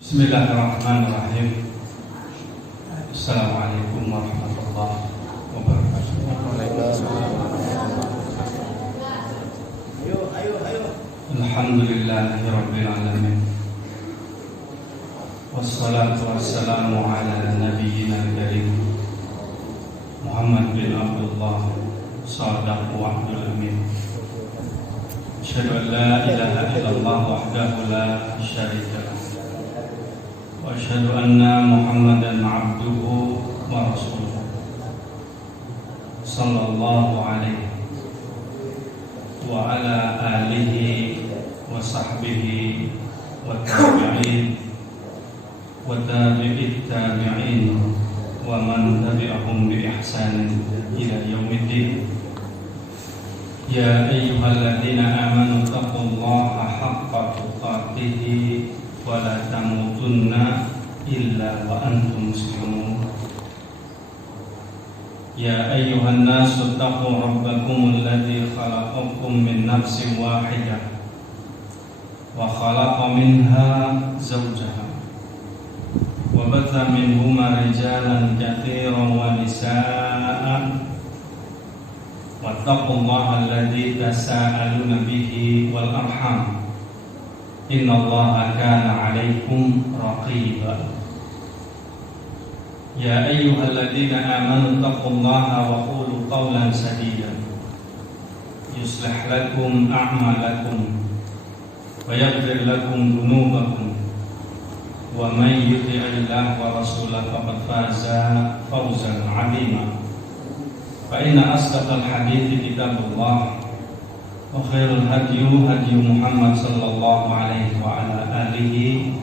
Bismillahirrahmanirrahim. Assalamualaikum warahmatullahi wabarakatuh. Alhamdulillahirabbil alamin. Wassalatu wassalamu ala nabiyyina karim Muhammad bin Abdullah Shadiq wa Abdul Amin. Asyhadu an la ilaha illallah wahdahu la syarika lahu. وأشهد أن محمدا عبده ورسوله صلى الله عليه وعلى آله وصحبه والتابعين وتابع التابعين ومن تبعهم بإحسان إلى يوم الدين. يا أيها الذين آمنوا اتقوا الله حق تقاته ولا تموتن إلا وأنتم مسلمون. يا أيها الناس اتقوا ربكم الذي خلقكم من نفس واحدة وخلق منها زوجها وبث منهما رجالا كثيرا ونساء واتقوا الله الذي تساءلون به والأرحام إن الله كان عليكم رقيبا. يا أيها الذين آمنوا اتقوا الله وقولوا قولا سديدا يصلح لكم أعمالكم ويغفر لكم ذنوبكم ومن يطع الله ورسوله فقد فاز فوزا عظيما. فإن أصدق الحديث كتاب الله وخير الهدي هدي محمد صلى الله عليه وعلى آله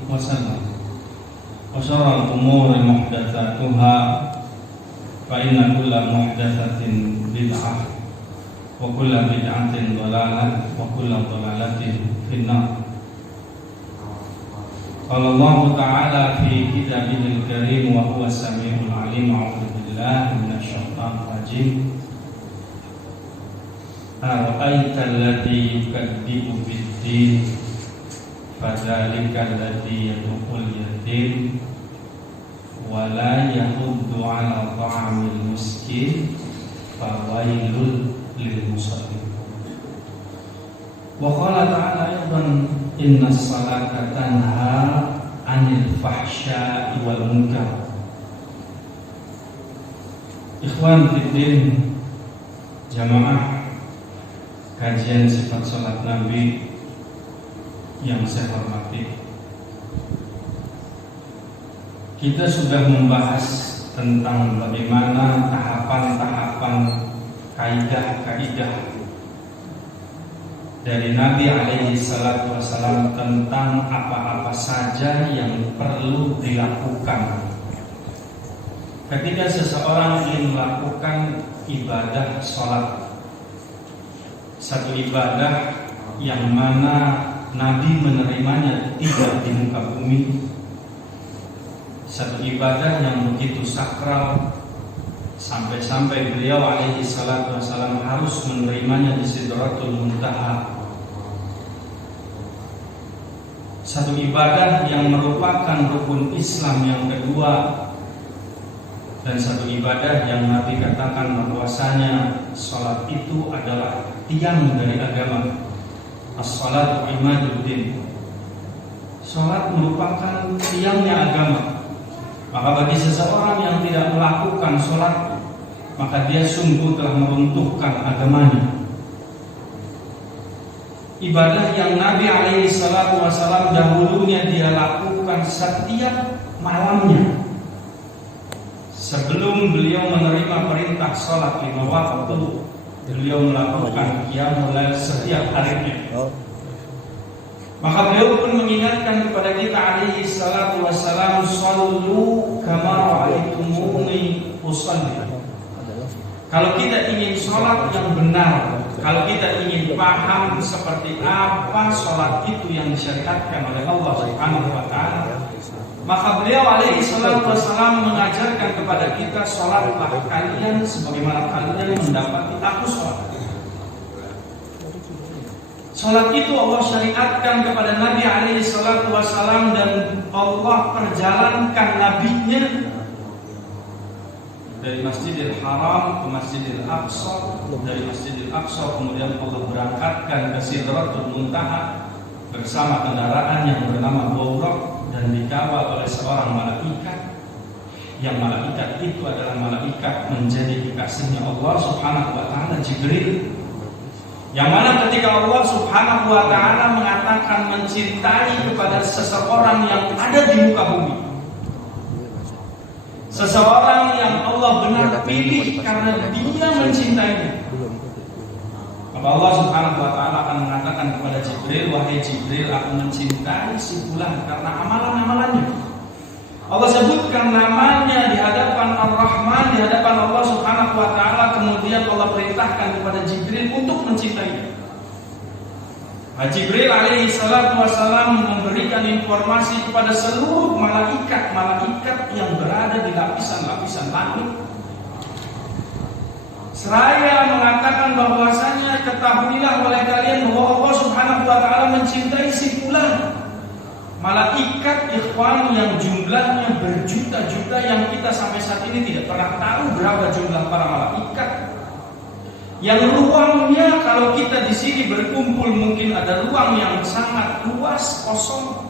وسلم وشر الأمور محدثاتها فإن كل محدثة بدعة وكل بدعة ضلالة وكل ضلالة في النار. قال الله تعالى في كتابه الكريم وهو السميع العليم. أعوذ بالله من الشيطان الرجيم. أرأيت الذي يكذب بالدين فذلك الذي يدعو اليتيم ولا يحض على طعام المسكين فويل للمصلين. وقال تعالى أيضا إن الصلاة تنهى عن الفحشاء والمنكر. Ikhwan fiddin, jamaah kajian sifat salat Nabi yang saya hormati, kita sudah membahas tentang bagaimana tahapan-tahapan kaidah-kaidah dari Nabi alaihi salatu wassalam tentang apa-apa saja yang perlu dilakukan ketika seseorang ingin melakukan ibadah salat. Satu ibadah yang mana Nabi menerimanya tidak di muka bumi. Satu ibadah yang begitu sakral sampai-sampai beliau alaihi salatu wassalam harus menerimanya di Sidratul Muntaha. Satu ibadah yang merupakan rukun Islam yang kedua, dan satu ibadah yang Nabi katakan bahwasanya salat itu adalah tiang dari agama. As-salatu imaduddin. Salat merupakan tiangnya agama. Maka bagi seseorang yang tidak melakukan salat, maka dia sungguh telah meruntuhkan agamanya. Ibadah yang Nabi alaihi salatu wasallam dahulunya dia lakukan setiap malamnya. Sebelum beliau menerima perintah salat 5 waktu, beliau melakukan qiyamul lail setiap harinya. Maka beliau pun mengingatkan kepada kita alaihi salatu wassalam, shallu kama ra'aitumuni usalli. Kalau kita ingin salat yang benar, kalau kita ingin paham seperti apa salat itu yang disyariatkan oleh Allah Subhanahu wa taala, maka beliau alaihi salatu wassalam mengajarkan kepada kita, salatlah kalian sebagaimana kalian mendapati aku salat. Salat itu Allah syariatkan kepada Nabi alaihi salatu wasalam, dan Allah perjalankan nabinya dari Masjidil Haram ke Masjidil Aqsa, dari Masjidil Aqsa kemudian Allah berangkatkan ke Sidratul Muntaha bersama kendaraan yang bernama Buraq dan dikawal oleh seorang malaikat, yang malaikat itu adalah malaikat menjadi kekasihnya Allah Subhanahu wa taala, Jibril. Yang mana ketika Allah Subhanahu wa taala mengatakan mencintai kepada seseorang yang ada di muka bumi, seseorang yang Allah benar pilih karena dia mencintainya, maka Allah Subhanahu wa taala akan mengatakan kepada Jibril, wahai Jibril, aku mencintai si fulan karena amalan-amalannya. Allah sebutkan namanya di hadapan Ar-Rahman, di hadapan Allah Subhanahu wa taala, kemudian Allah perintahkan kepada Jibril untuk mencintainya. Jibril alaihi salatu wasalam memberikan informasi kepada seluruh malaikat yang berada di lapisan-lapisan langit. Seraya mengatakan bahwasanya ketahuilah oleh kalian bahwa Allah Subhanahu wa taala mencintai si fulan. Malaikat ikhwan yang jumlahnya berjuta-juta, yang kita sampai saat ini tidak pernah tahu berapa jumlah para malaikat. Yang ruangnya kalau kita di sini berkumpul mungkin ada ruang yang sangat luas kosong.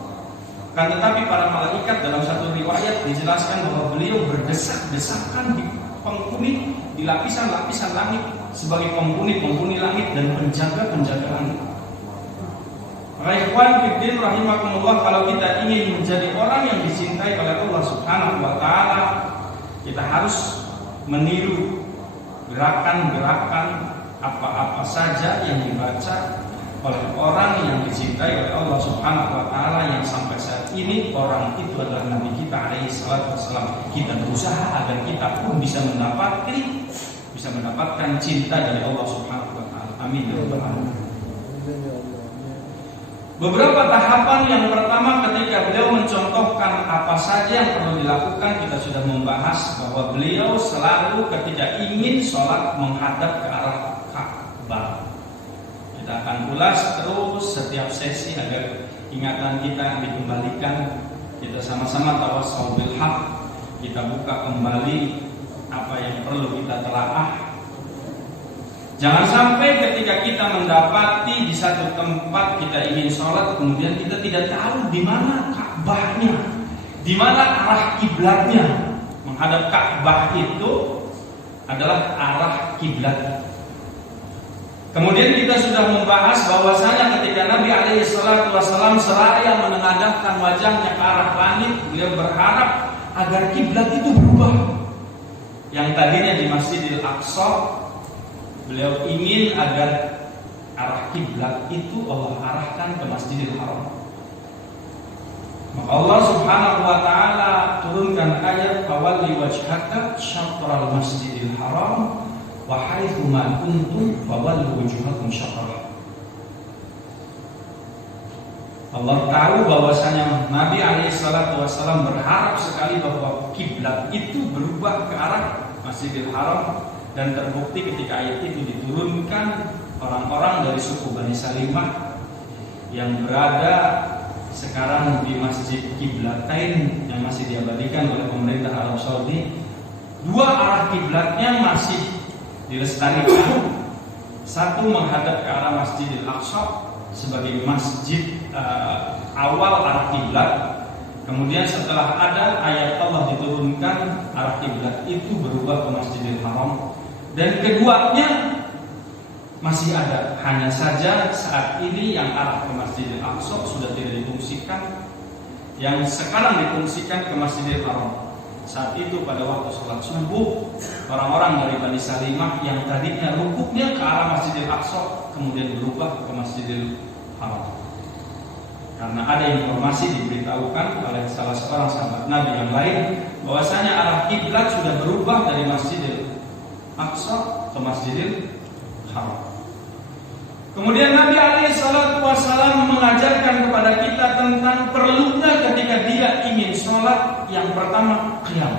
Kan tetapi para malaikat dalam satu riwayat dijelaskan bahwa beliau berdesak-desakan di penghuni, di lapisan-lapisan langit sebagai penghuni langit dan penjaga-penjaga langit. Ikhwan fiddin rahimakumullah, kalau kita ingin menjadi orang yang dicintai oleh Allah Subhanahu wa taala, kita harus meniru gerakan-gerakan apa-apa saja yang dibaca oleh orang yang dicintai oleh Allah Subhanahu wa taala, yang sampai saat ini orang itu adalah Nabi kita alaihi salatu wassalam. Kita berusaha agar kita pun bisa mendapatkan cinta dari Allah Subhanahu wa taala. Amin ya rabbal alamin. Beberapa tahapan. Yang pertama, ketika beliau mencontohkan apa saja yang perlu dilakukan, kita sudah membahas bahwa beliau selalu ketika ingin sholat menghadap ke arah Ka'bah. Kita akan ulas terus setiap sesi agar ingatan kita dikembalikan. Kita sama-sama tawassul bil haq, kita buka kembali apa yang perlu kita telaah. Jangan sampai ketika kita mendapati di satu tempat kita ingin sholat, kemudian kita tidak tahu di mana Ka'bahnya, di mana arah kiblatnya. Menghadap Ka'bah itu adalah arah kiblat. Kemudian kita sudah membahas bahwasanya ketika Nabi alaihi salatu wasallam seraya menengadahkan wajahnya ke arah langit, beliau berharap agar kiblat itu berubah. Yang tadinya di Masjidil Aqsa, beliau ingin agar arah kiblat itu Allah arahkan ke Masjidil Haram. Maka Allah Subhanahu wa taala turunkan ayat fawalli wajhaka syatral Masjidil Haram wa haitsu ma kuntum fawallu wujuhakum syatrah. Allah tahu bahwasanya Nabi alaihi salatu wasallam berharap sekali bahwa kiblat itu berubah ke arah Masjidil Haram. Dan terbukti ketika ayat itu diturunkan, orang-orang dari suku Bani Salimah yang berada sekarang di Masjid Qiblatain yang masih diabadikan oleh pemerintah Arab Saudi, dua arah kiblatnya masih dilestarikan. Satu menghadap ke arah Masjidil Aqsa sebagai masjid awal arah kiblat. Kemudian setelah ada ayat Allah diturunkan, arah kiblat itu berubah ke Masjidil Haram. Dan keduanya masih ada, hanya saja saat ini yang arah ke Masjidil Aqsa sudah tidak difungsikan, yang sekarang difungsikan ke Masjidil Haram. Saat itu pada waktu sholat subuh, orang-orang dari Bani Salimah yang tadinya rukuknya ke arah Masjidil Aqsa kemudian berubah ke Masjidil Haram. Karena ada informasi diberitahukan oleh salah seorang sahabat Nabi yang lain bahwasanya arah kiblat sudah berubah dari Masjidil Aqsa ke Masjidil Haram. Kemudian Nabi alaihi salatu wasallam mengajarkan kepada kita tentang perlunya ketika dia ingin sholat, yang pertama qiyam,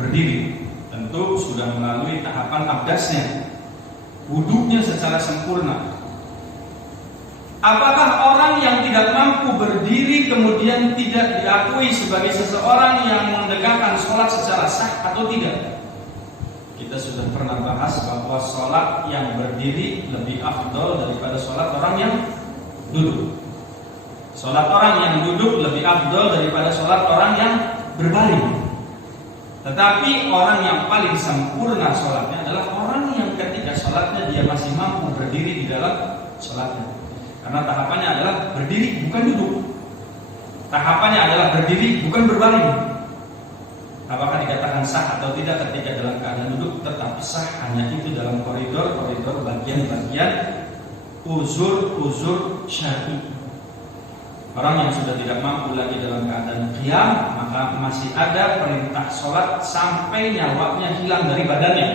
berdiri. Tentu sudah melalui tahapan abdasnya, wudunya secara sempurna. Apakah orang yang tidak mampu berdiri kemudian tidak diakui sebagai seseorang yang menegakkan sholat secara sah atau tidak? Kita sudah pernah bahas bahwa sholat yang berdiri lebih afdol daripada sholat orang yang duduk. Sholat orang yang duduk lebih afdol daripada sholat orang yang berbaring. Tetapi orang yang paling sempurna sholatnya adalah orang yang ketika sholatnya dia masih mampu berdiri di dalam sholatnya. Karena tahapannya adalah berdiri bukan duduk. Tahapannya adalah berdiri bukan berbaring. Apakah dikatakan sah atau tidak ketika dalam keadaan duduk? Tetap sah, hanya itu dalam koridor bagian-bagian uzur syar'i. Orang yang sudah tidak mampu lagi dalam keadaan qiyam, maka masih ada perintah sholat sampai nyawanya hilang dari badannya.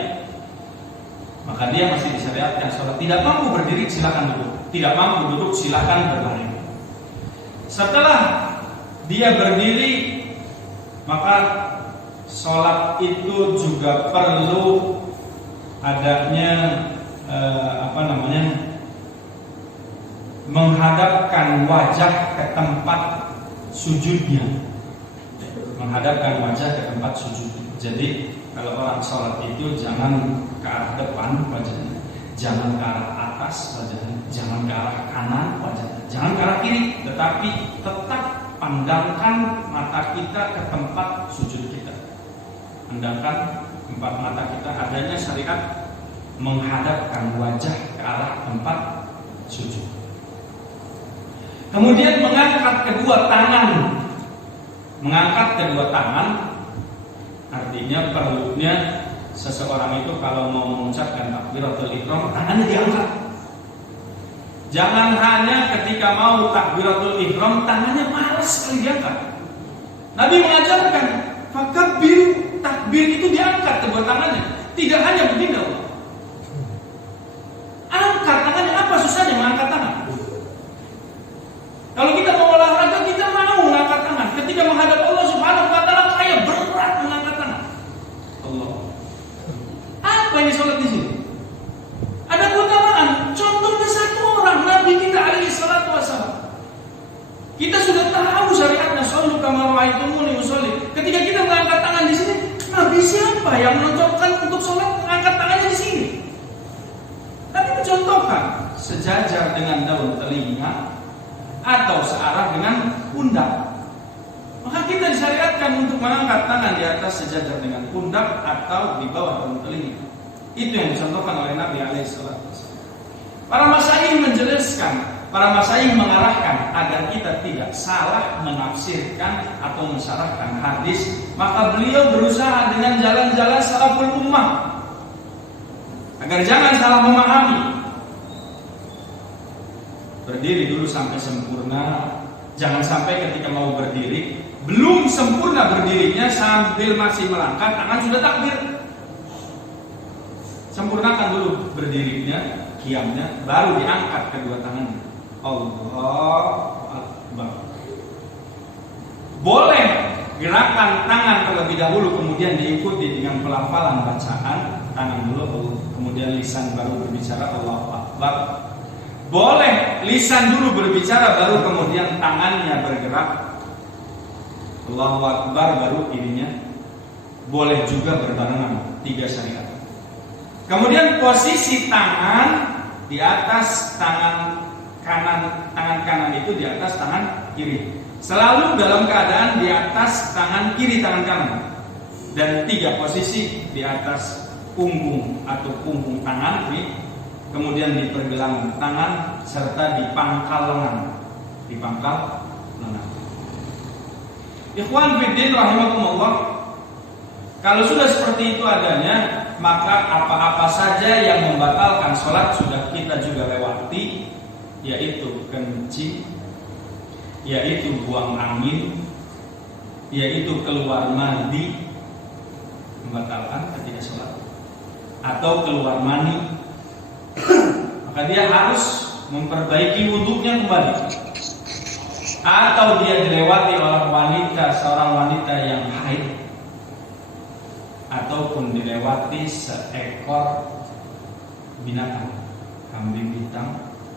Maka dia masih disyariatkan sholat. Tidak mampu berdiri, silakan duduk. Tidak mampu duduk, silakan berbaring. Setelah dia berdiri, maka sholat itu juga perlu adanya menghadapkan wajah ke tempat sujudnya. Menghadapkan wajah ke tempat sujud. Jadi kalau orang sholat itu jangan ke arah depan wajahnya, jangan ke arah atas wajahnya, jangan ke arah kanan wajahnya, jangan ke arah kiri, tetapi tetap pandangkan mata kita ke tempat sujud kita. Pandangkan tempat mata kita, adanya syariat menghadapkan wajah ke arah tempat sujud. Kemudian mengangkat kedua tangan. Mengangkat kedua tangan artinya perlunya seseorang itu kalau mau mengucapkan takbiratul ihram, tangannya diangkat. Jangan hanya ketika mau takbiratul ihram tangannya malas sekali diangkat. Nabi mengajarkan fakabbir, takbir itu diangkat kedua tangannya. Tidak hanya begini Allah. Angkat tangannya, apa susahnya mengangkat tangan? Kalau kita mau olahraga, kita mau mengangkat tangan. Ketika menghadap Allah Subhanahu wa taala kayak berat mengangkat tangan. Allah. Apa ini sholat di sini? Ada keutamaan. Contohnya satu orang, Nabi kita alaihi salatu wassalam. Kita sudah tahu syariatnya, shollu kama ra'aitumuni usolli. Ketika kita mengangkat tangan di sini, Nabi siapa yang mencontohkan untuk sholat mengangkat tangannya di sini? Nabi mencontohkan sejajar dengan daun telinga atau searah dengan pundak. Maka kita disyariatkan untuk mengangkat tangan di atas sejajar dengan pundak atau di bawah daun telinga. Itu yang dicontohkan oleh Nabi alaihissalam. Para masyayikh menjelaskan, para masyayikh mengarahkan agar kita tidak salah menafsirkan atau mensyarahkan hadis. Maka beliau berusaha dengan jalan-jalan salaful ummah agar jangan salah memahami. Berdiri dulu sampai sempurna. Jangan sampai ketika mau berdiri belum sempurna berdirinya, sambil masih melangkah tangan sudah takbir. Sempurnakan dulu berdirinya, qiyamnya, baru diangkat kedua tangannya. Allahu Akbar. Boleh gerakan tangan terlebih dahulu, kemudian diikuti dengan pelafalan bacaan tangan dulu, kemudian lisan baru berbicara Allahu Akbar. Boleh lisan dulu berbicara, baru kemudian tangannya bergerak Allahu Akbar, baru ininya. Boleh juga berbarengan, 3 syariat. Kemudian posisi tangan di atas tangan kanan itu di atas tangan kiri. Selalu dalam keadaan di atas tangan kiri, tangan kanan. Dan 3 posisi di atas punggung atau punggung tangan kiri. Kemudian di pergelangan tangan serta di pangkal lengan. Di pangkal lengan. Ikhwan fiddin rahimakumullah. Kalau sudah seperti itu adanya, maka apa-apa saja yang membatalkan sholat sudah kita juga lewati, yaitu kencing, yaitu buang angin, yaitu keluar mandi, membatalkan ketika sholat, atau keluar mani. Maka dia harus memperbaiki wudhunya kembali. Atau dia dilewati oleh seorang wanita yang haid, ataupun dilewati seekor binatang, kambing hitam,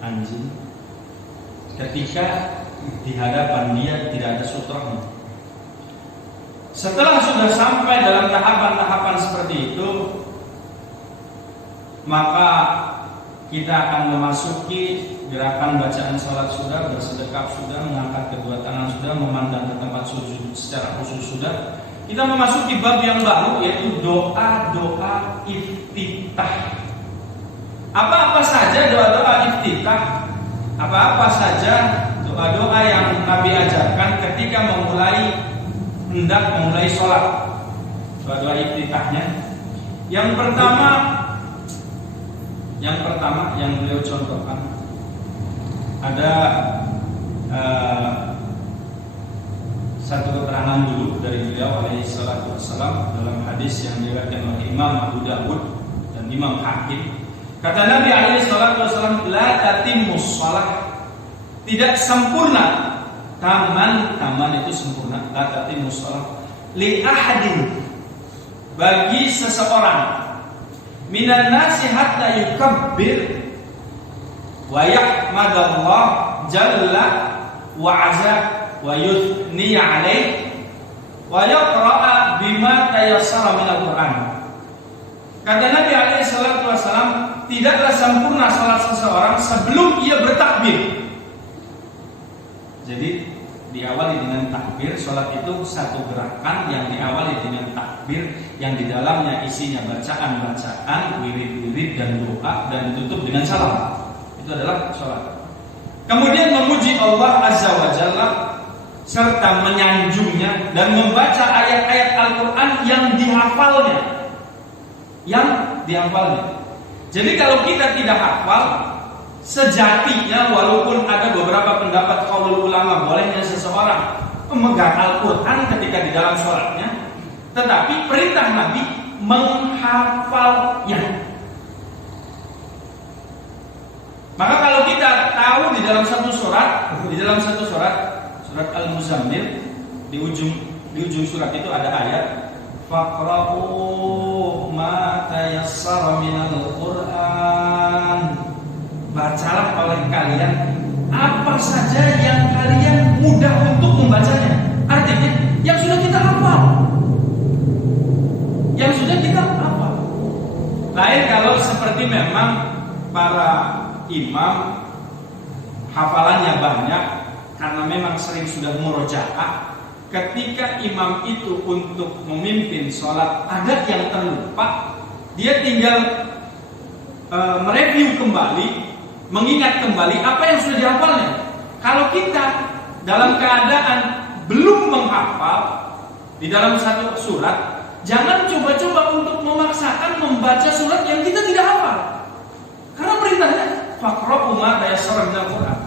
anjing, ketika di hadapan dia tidak ada sutranya. Setelah sudah sampai dalam tahapan-tahapan seperti itu, maka kita akan memasuki gerakan bacaan salat sudah, bersedekap sudah, mengangkat kedua tangan sudah, memandang ke tempat sujud secara khusus sudah. Kita memasuki bab yang baru, yaitu doa-doa iftitah. Apa-apa saja doa-doa iftitah, apa-apa saja doa-doa yang Nabi ajarkan ketika hendak memulai sholat. Doa-doa iftitahnya. Yang pertama yang beliau contohkan ada satu keterangan dulu dari beliau alaihi salatu wassalam dalam hadis yang diriwayatkan oleh Imam Abu Dawud dan Imam Hakim. Kata Nabi alaihi salatu wassalam, la tatimmus shalah, tidak sempurna. Taman itu sempurna. La tatimmus shalah li ahadin, bagi seseorang, minan nasi hatta yukabbir wa yahmadallah jalla wa azza wa yuthni alaih wa yaqra'a bima tayassara minal Qur'an. Kata Nabi alaihi salatu wasallam, tidaklah sempurna salat seseorang sebelum ia bertakbir. Jadi diawali dengan takbir. Salat itu satu gerakan yang diawali dengan takbir, yang di dalamnya isinya bacaan-bacaan, wirid-wirid dan doa, dan ditutup dengan salam. Itu adalah salat. Kemudian memuji Allah Azza wa Jalla serta menyanjungnya dan membaca ayat-ayat Al-Quran yang dihafalnya. Jadi kalau kita tidak hafal, sejatinya walaupun ada beberapa pendapat qaulul ulama bolehnya seseorang memegang Al-Quran ketika di dalam sholatnya, tetapi perintah Nabi menghafalnya. Maka kalau kita tahu di dalam satu surat surat Al-Muzammil, di ujung surat itu ada ayat faqra'u ma tayassara minal Qur'an. Bacalah oleh kalian apa saja yang kalian mudah untuk membacanya. Artinya yang sudah kita hafal. Lain kalau seperti memang para imam hafalannya banyak karena memang sering sudah murojaah. Ketika imam itu untuk memimpin sholat ada yang terlupa, dia tinggal mereview kembali, mengingat kembali apa yang sudah dihafalnya. Kalau kita dalam keadaan belum menghafal di dalam satu surat, jangan coba-coba untuk memaksakan membaca surat yang kita tidak hafal. Karena perintahnya faqra'u ma tayassara minal Qur'an.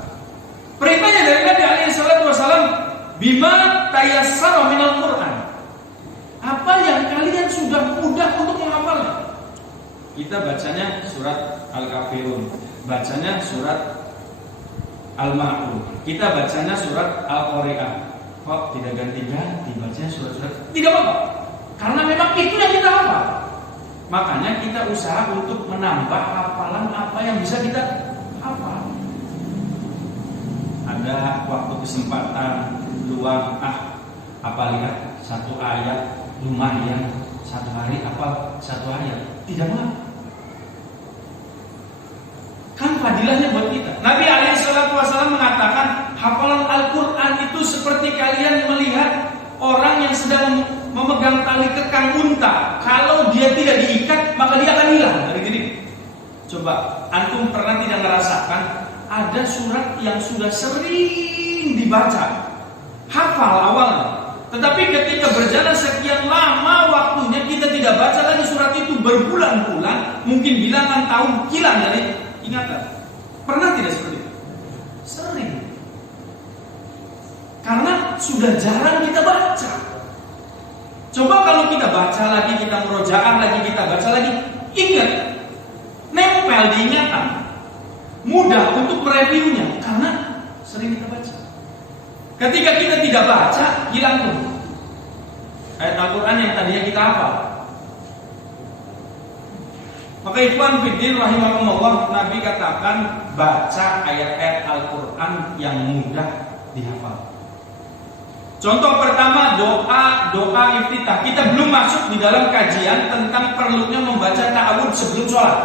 Perintahnya dari Nabi alaihi salatu wasallam, bima tayassara minal Qur'an. Apa yang kalian sudah mudah untuk menghafalnya. Kita bacanya surat Al-Kafirun, bacanya surat Al-Ma'un, kita bacanya surat Al-Qari'ah. Kok tidak ganti-ganti bacanya surat-surat? Tidak apa-apa, karena memang itu yang kita hafal. Makanya kita usaha untuk menambah hafalan apa yang bisa kita hafal. Ada waktu kesempatan luang, apa lihat satu ayat lumayan, satu hari hafal satu ayat, tidak apa. Kan fadilahnya buat kita. Nabi alaihi salatu wasallam mengatakan hafalan Al-Quran itu seperti kalian melihat orang yang sedang memegang tali kekang unta. Kalau dia tidak diikat maka dia akan hilang. Dari gini. Coba antum pernah tidak merasakan ada surat yang sudah sering dibaca, hafal awalnya, tetapi ketika berjalan sekian lama waktunya kita tidak baca lagi surat itu berbulan-bulan, mungkin bilangan tahun, hilang dari ingatan. Pernah tidak seperti itu? Sering. Karena sudah jarang kita baca. Coba kalau kita baca lagi, kita murojaah lagi, kita baca lagi, ingat, nempel di ingatan, mudah untuk mereviewnya karena sering kita baca. Ketika kita tidak baca, hilang tuh ayat Al-Quran yang tadinya kita hafal. Maka ikhwan fiddin rahimakumullah, Nabi katakan baca ayat-ayat Al-Quran yang mudah dihafal. Contoh pertama, doa iftitah. Kita belum masuk di dalam kajian tentang perlunya membaca ta'awudz sebelum sholat,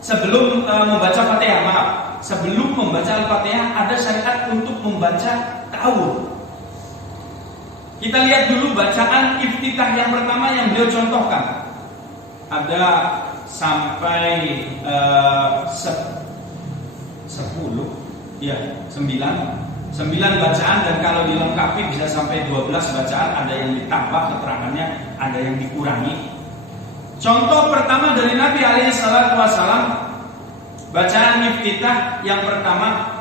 sebelum membaca Fatihah. Maaf, sebelum membaca Al-Fatihah ada syariat untuk membaca ta'awudz. Kita lihat dulu bacaan iftitah yang pertama yang beliau contohkan. Ada sampai 9 bacaan, dan kalau dilengkapi bisa sampai 12 bacaan. Ada yang ditambah keterangannya, ada yang dikurangi. Contoh pertama dari Nabi alaihi salatu wasallam, bacaan iftitah yang pertama,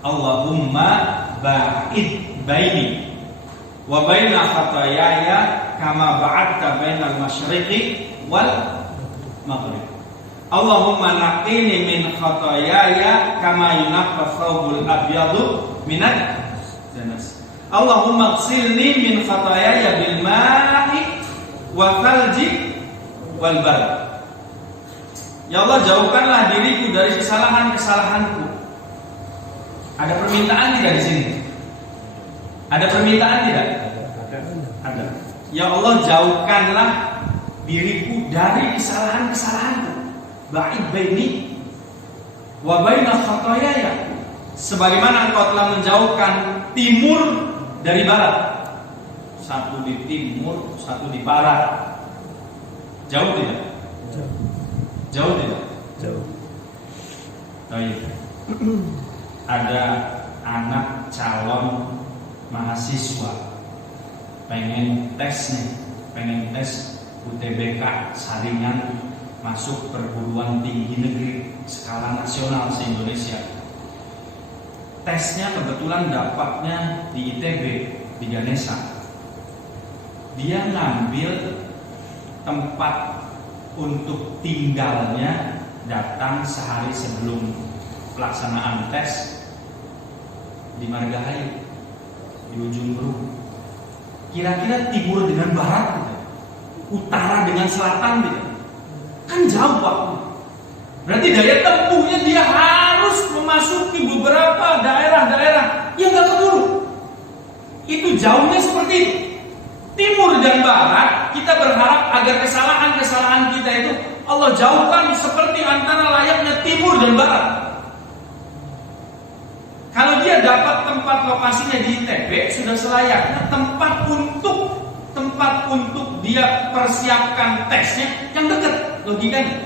Allahumma ba'id baini wa baina khataayaya kama ba'adta bainal masyriqi wal maghrib. Allahumma naqini min khataayaya kama yunaqqa thawbul abyadu minad danas. Allahumma ighsilni min khataayaya bil ma'i wa thalji wal barad. Ya Allah, jauhkanlah diriku dari kesalahan-kesalahanku. Ada permintaan tidak di sini? Ada permintaan tidak? Ada. Ya Allah, jauhkanlah diriku dari kesalahan-kesalahanku. Ba'id baini wa baina khataayaya, sebagaimana Engkau telah menjauhkan timur dari barat. Satu di timur, satu di barat. Jauh tidak? Jauh tidak? Jauh. Baik. Ada anak calon mahasiswa pengen tes UTBK saringan masuk perguruan tinggi negeri skala nasional se-Indonesia. Tesnya kebetulan dapatnya di ITB, di Ganesha. Dia ngambil tempat untuk tinggalnya, datang sehari sebelum pelaksanaan tes di Margahayu, di ujung Berung. Kira-kira timur dengan barat gitu, utara dengan selatan gitu. Kan jauh waktu. Berarti daya tempuhnya dia harus memasuki beberapa daerah-daerah yang gak keburu. Itu jauhnya seperti itu. Timur dan barat, kita berharap agar kesalahan-kesalahan kita itu Allah jauhkan seperti antara layaknya timur dan barat. Kalau dia dapat tempat lokasinya di ITB, sudah selayaknya tempat untuk dia persiapkan tesnya yang dekat. Logikanya,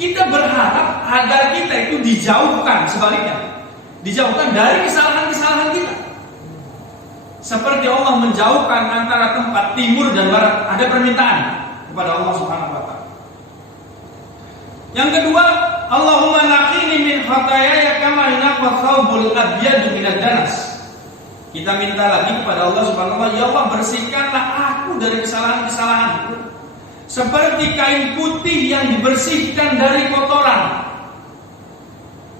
kita berharap agar kita itu dijauhkan, sebaliknya dijauhkan dari kesalahan-kesalahan kita. Seperti Allah menjauhkan antara tempat timur dan barat, ada permintaan kepada Allah Subhanahu wa taala. Yang kedua, Allahumma naqini min khataayaya kama yunaqqa thawbul abyadu minad danas. Kita minta lagi kepada Allah Subhanahu wa taala, ya Allah, bersihkanlah aku dari kesalahan-kesalahanku seperti kain putih yang dibersihkan dari kotoran.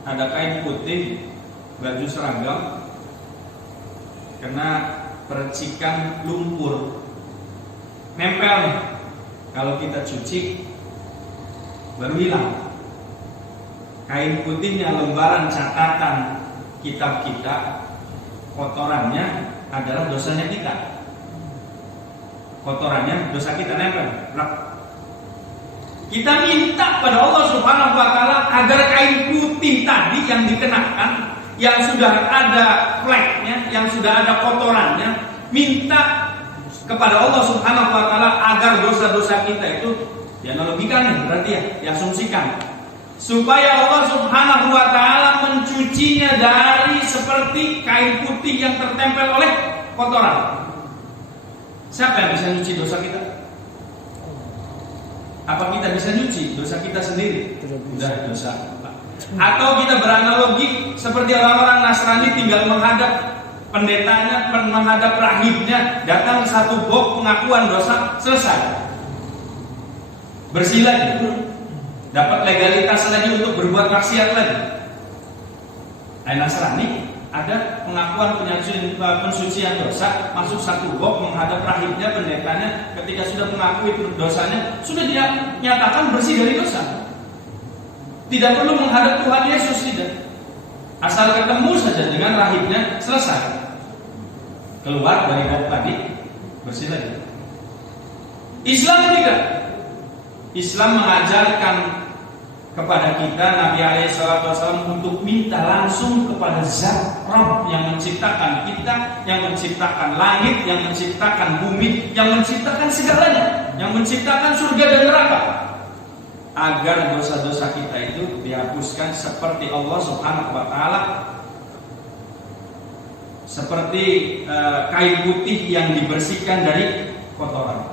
Ada kain putih, baju seragam, kena percikan lumpur, nempel. Kalau kita cuci, baru hilang. Kain putihnya lembaran catatan kitab kita, kotorannya adalah dosanya kita. Kotorannya dosa kita nempel. Kita minta pada Allah Subhanahu wa taala agar kain putih tadi yang dikenakan, yang sudah ada fleknya, yang sudah ada kotorannya, minta kepada Allah Subhanahu wa taala agar dosa-dosa kita itu dianalogikan, berarti diasumsikan, supaya Allah Subhanahu wa taala mencucinya dari seperti kain putih yang tertempel oleh kotoran. Siapa yang bisa nyuci dosa kita? Apa kita bisa nyuci dosa kita sendiri? Sudah dosa. Atau kita beranalogi seperti orang-orang Nasrani tinggal menghadap pendetanya, menghadap rahibnya, datang satu box pengakuan dosa, selesai. Bersih lagi, dapat legalitas lagi untuk berbuat maksiat lagi. Nasrani ada pengakuan pensucian dosa, masuk satu box menghadap rahibnya, pendetanya, ketika sudah mengakui dosanya, sudah dia nyatakan bersih dari dosa. Tidak perlu menghadap Tuhan Yesus, tidak. Asal ketemu saja dengan rahimnya, selesai. Keluar dari bab tadi, bersih lagi. Islam tidak. Islam mengajarkan kepada kita, Nabi SAW, untuk minta langsung kepada Zat Rabb yang menciptakan kita, yang menciptakan langit, yang menciptakan bumi, yang menciptakan segalanya, yang menciptakan surga dan neraka, agar dosa-dosa kita itu dihapuskan seperti Allah Subhanahu wa Ta'ala, seperti kain putih yang dibersihkan dari kotoran.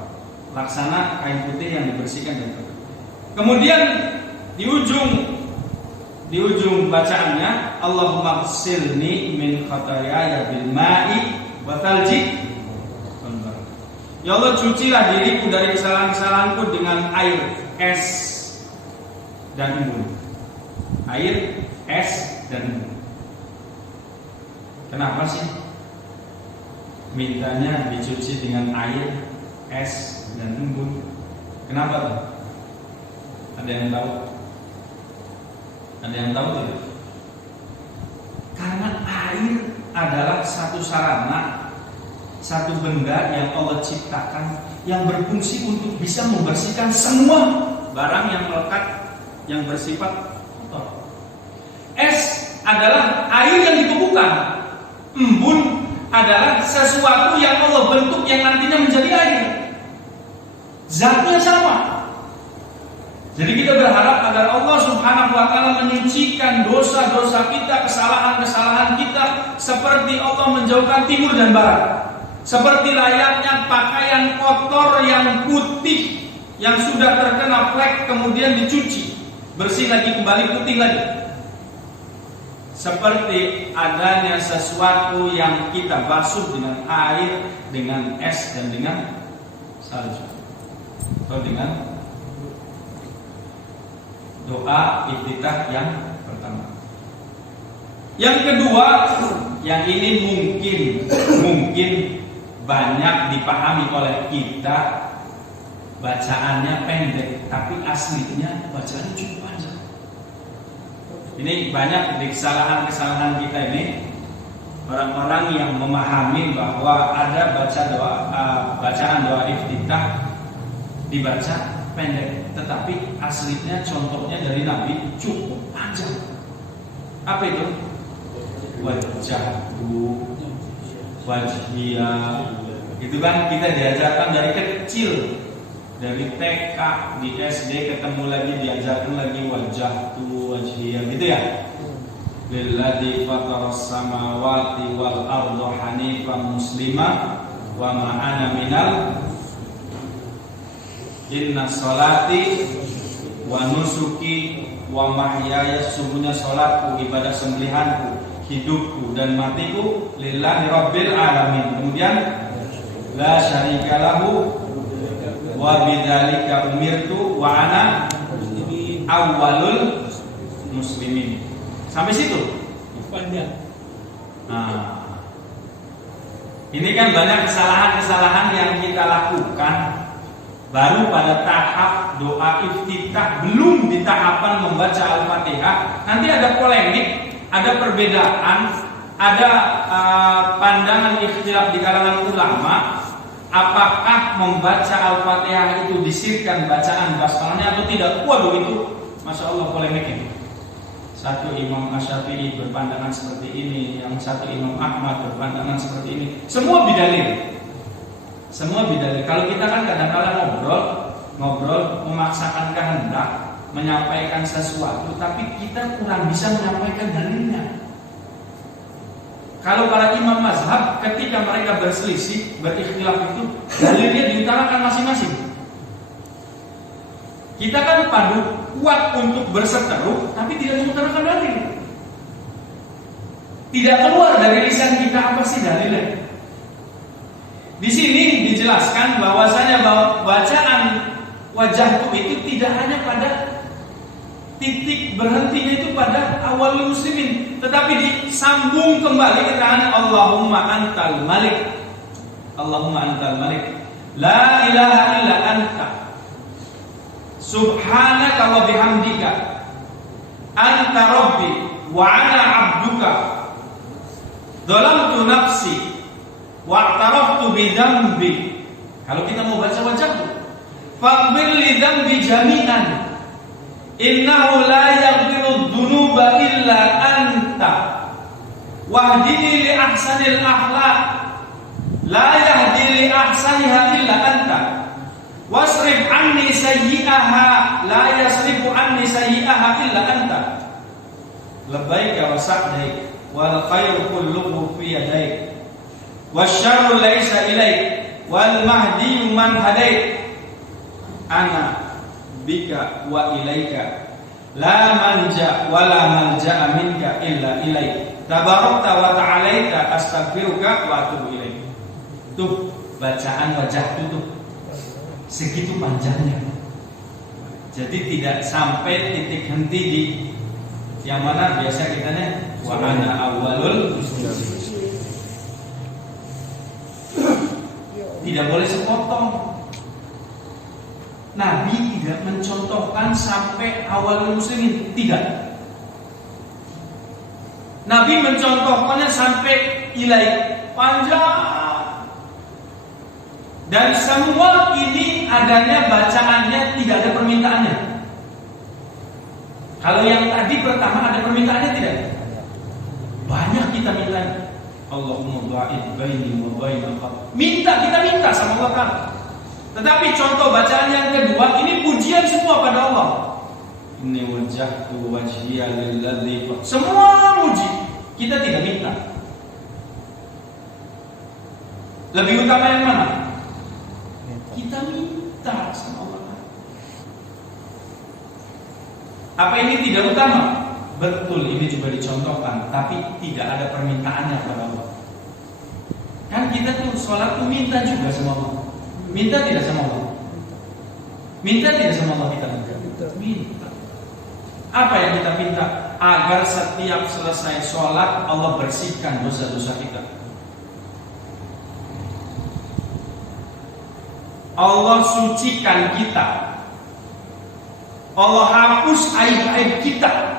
Laksana kain putih yang dibersihkan dari kotoran. Kemudian di ujung bacaannya, Allahumma ghsilni min khataaya bil ma'i wa thalji. Ya Allah, cucilah diriku dari kesalahan-kesalahanku dengan air, es dan embun. Air, es dan embun. Kenapa sih mintanya dicuci dengan air, es, dan embun? Kenapa tuh? Ada yang tahu? Ada yang tahu tidak? Karena air adalah satu sarana, satu benda yang Allah ciptakan, yang berfungsi untuk bisa membersihkan semua barang yang melekat, yang bersifat kotor. Es adalah air yang dibekukan. Embun adalah sesuatu yang Allah bentuk yang nantinya menjadi air. Zatnya sama. Jadi kita berharap agar Allah Subhanahu wa Ta'ala menyucikan dosa-dosa kita, kesalahan-kesalahan kita, seperti Allah menjauhkan timur dan barat. Seperti layaknya pakaian kotor yang putih yang sudah terkena flek kemudian dicuci, bersih lagi, kembali putih lagi. Seperti adanya sesuatu yang kita basuh dengan air, dengan es, dan dengan salju, atau dengan doa iftitah yang pertama. Yang kedua, yang ini mungkin banyak dipahami oleh kita, bacaannya pendek, tapi aslinya bacaannya cukup panjang. Ini banyak di kesalahan-kesalahan kita ini, orang-orang yang memahami bahwa ada bacaan doa iftitah dibaca pendek, tetapi aslinya contohnya dari Nabi cukup panjang. Apa itu? Wajahku, wajhiyah. Itu kan kita diajarkan dari kecil. Dari TK, di SD ketemu lagi, diajarkan lagi wajahtu, wajhiyah, gitu ya. Lilladzi fataras samawati wal arda hanifan muslima wa ma ana minal. Inna sholati wa nusuki wa mahyaya, sungguhnya sholatku, ibadah sembelihanku, hidupku dan matiku lillahi rabbil alamin. Kemudian la syarika lahu wa bidzalika umirtu wa ana awwalul muslimin. Sampai situ. Nah, ini kan banyak kesalahan-kesalahan yang kita lakukan baru pada tahap doa iftitah, belum di tahapan membaca Al-Fatihah. Nanti ada polemik, ada perbedaan, ada pandangan ikhtilaf di kalangan ulama. Apakah membaca Al-Fatihah itu disirkan bacaan basmalahnya atau tidak? Waduh, itu Masya Allah polemik ini. Satu Imam Asy-Syafi'i berpandangan seperti ini, yang satu Imam Ahmad berpandangan seperti ini. Semua bidalil. Kalau kita kan kadang-kadang ngobrol memaksakan kehendak, menyampaikan sesuatu, tapi kita kurang bisa menyampaikan dalilnya. Kalau para imam mazhab ketika mereka berselisih, berikhtilaf itu, dalilnya diutarakan masing-masing. Kita kan padu kuat untuk berseteru, tapi tidak mengutarakan dalil. Tidak keluar dari lisan kita apa sih dalilnya. Di sini dijelaskan bahwasanya bacaan wajahku itu tidak hanya pada titik berhentinya itu pada awal muslimin, tetapi disambung kembali keterangan Allahumma antal malik, Allahumma antal malik, la ilaha illa anta, subhanaka wa bihamdika, anta rabbi wa ana abduka dhalamtu nafsi wa i'taraftu bi dhanbi. Kalau kita mau baca wajahku, faghfir li dhanbi jami'an innahu la yaghfiru dhunuba illa anta wahdini li ahsanil akhlaq la yahdi li ahsaniha illa anta wasrif anni sayyi'aha la yasrifu anni sayyi'aha illa anta labbaika wa sa'daik wal khairu kulluhu fi yadaik wasyarru laysa ilaik wal mahdi man hadait ana bika wa ilaika la manja wa la malja'a minka illa ilaik tabarakta wa ta'alaita astaghfiruka wa atubu ilaik. Tuh bacaan wajahku tuh segitu panjangnya. Jadi tidak sampai titik henti di yang mana biasa kita nih wa ana awwalul muslimin. Tidak boleh sepotong. Nabi tidak mencontohkan sampai awal muslimin, tidak. Nabi mencontohkannya sampai ilai, panjang. Dan semua ini adanya bacaannya, tidak ada permintaannya. Kalau yang tadi pertama ada permintaannya tidak? Banyak kita minta. Allahumma ba'id baini wa baina khalqik. Kita minta sama Allah kan. Tetapi contoh bacaan yang kedua ini pujian semua pada Allah. Inni wajjahtu wajhiya lilladzi. Semua muji. Kita tidak minta. Lebih utama yang mana? Kita minta sama Allah. Apa ini tidak utama? Betul, ini juga dicontohkan, tapi tidak ada permintaannya kepada Allah. Kan kita tuh sholat tuh minta juga sama Allah. Minta tidak sama Allah? Minta tidak sama Allah kita? Minta. Apa yang kita minta? Agar setiap selesai sholat Allah bersihkan dosa-dosa kita. Allah sucikan kita. Allah hapus aib-aib kita.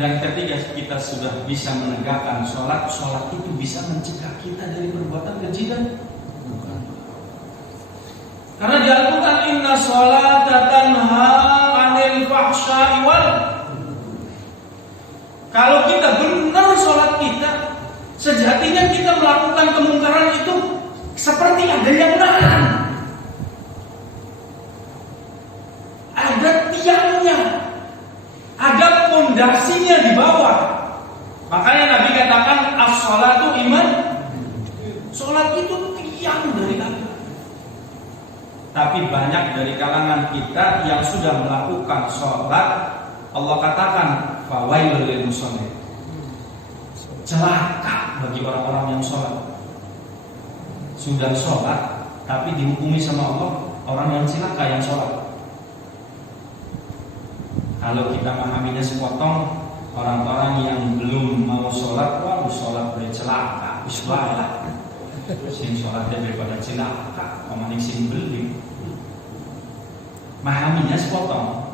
Dan ketika kita sudah bisa menegakkan sholat, sholat itu bisa mencegah kita dari perbuatan keji dan bukan. Karena di Al-Quran inna sholata tanha 'anil fahsya'i wal. Kalau kita benar sholat kita, sejatinya kita melakukan kemungkaran itu seperti ada yang nahan, ada tiangnya, ada pondasinya di bawah. Makanya Nabi katakan as-sholatu iman. Sholat itu tiang dari agama. Tapi banyak dari kalangan kita yang sudah melakukan sholat, Allah katakan fawailul lil musallin. Celaka bagi orang-orang yang sholat. Sudah sholat tapi dihukumi sama Allah orang yang celaka yang sholat. Kalau kita memahaminya sepotong, orang-orang yang belum mau sholat, wah sholat bercelaka, bismillah. Sing sholatnya daripada celaka, omongin sing beli. Memahaminya sepotong.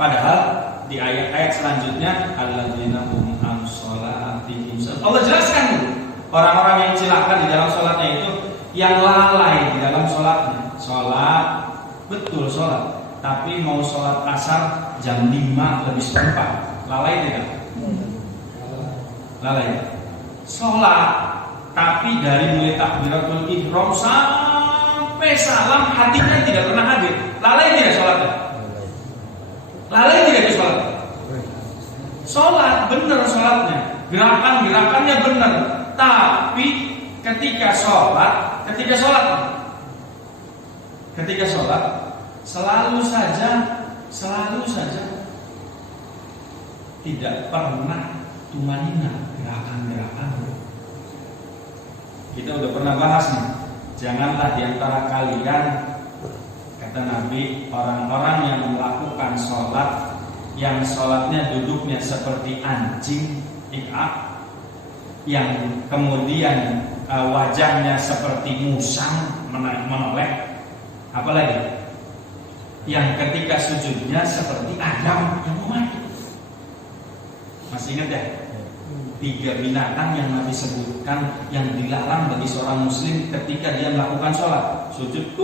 Padahal di ayat-ayat selanjutnya, alladzina hum an sholatihim. Allah jelaskan dulu orang-orang yang celaka di dalam sholatnya itu yang lalai di dalam sholatnya. Sholat, betul sholat. Tapi mau sholat asar jam 5 lebih seperempat, lalai tidak? Lalai. Sholat, tapi dari mulai takbiratul ihram sampai salam hatinya tidak pernah hadir. Lalai tidak sholatnya? Lalai tidak di sholat? Sholat benar sholatnya, gerakan-gerakannya benar. Tapi ketika sholat selalu saja tidak pernah tumanina gerakan-gerakan. Kita udah pernah bahas nih, janganlah diantara kalian, kata Nabi, orang-orang yang melakukan sholat yang sholatnya duduknya seperti anjing yang kemudian wajahnya seperti musang menoleh, apalagi yang ketika sujudnya seperti ayam yang mau mati. Masih ingat ya? 3 binatang yang Nabi sebutkan yang dilarang bagi seorang muslim ketika dia melakukan sholat. Sujud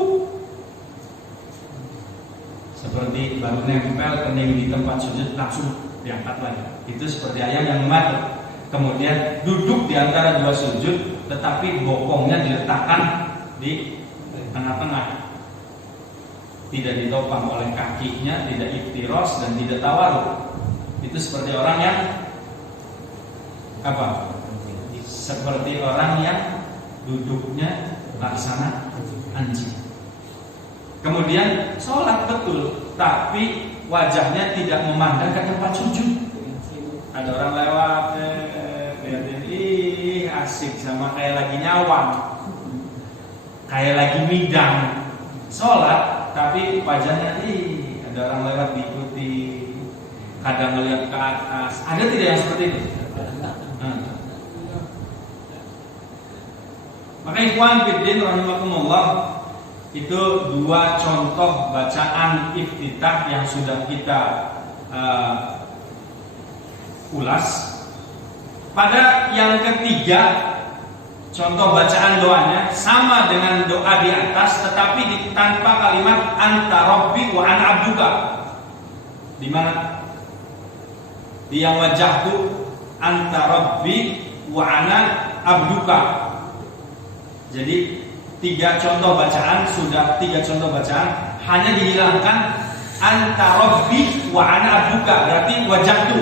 seperti baru nempel kening di tempat sujud langsung diangkat lagi. Itu seperti ayam yang mati. Kemudian duduk di antara 2 sujud, tetapi bokongnya diletakkan di tengah-tengah, tidak ditopang oleh kakinya, tidak iftiros dan tidak tawarruk. Itu seperti orang yang apa? Seperti orang yang duduknya laksana anjing. Kemudian sholat betul, tapi wajahnya tidak memandang ke tempat sujud. Ada orang lewat, lihatin, ih asik, sama kayak lagi nyawang, kayak lagi midang. Sholat, tapi wajahnya, ih ada orang lewat diikuti, kadang melihat ke atas. Ada tidak yang seperti itu? Maka ikhwan fiddin rahimakumullah, itu 2 contoh bacaan iftitah yang sudah kita ulas. Pada yang ketiga, contoh bacaan doanya sama dengan doa di atas, tetapi tanpa kalimat anta rabbi wa ana abduka. Di mana? Di yang wajahku anta rabbi wa ana abduka. Jadi 3 contoh bacaan, sudah 3 contoh bacaan, hanya dihilangkan anta rabbi wa ana abduka, berarti wajahku.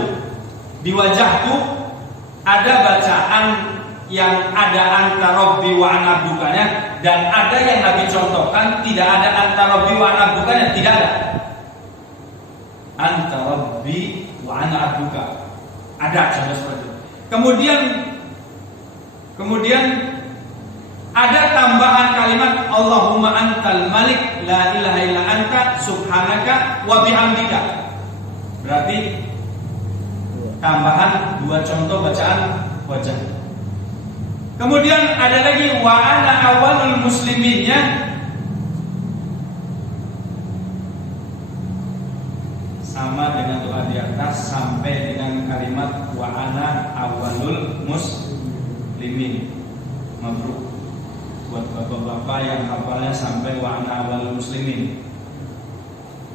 Di wajahku ada bacaan yang ada anta rabbi wa ana abdukanya, dan ada yang Nabi contohkan tidak ada anta rabbi wa ana abdukanya, tidak ada. Anta rabbi wa ana abduka. Ada contoh seperti itu. Kemudian ada tambahan kalimat Allahumma antal malik la ilaha illa anta subhanaka wa bihamdika. Berarti tambahan 2 contoh bacaan wajah. Kemudian ada lagi wa ana awwalul musliminnya, sama dengan doa di atas sampai dengan kalimat wa ana awwalul muslimin. Mabruk buat bapak-bapak yang hafalnya sampai wa ana awwalul muslimin.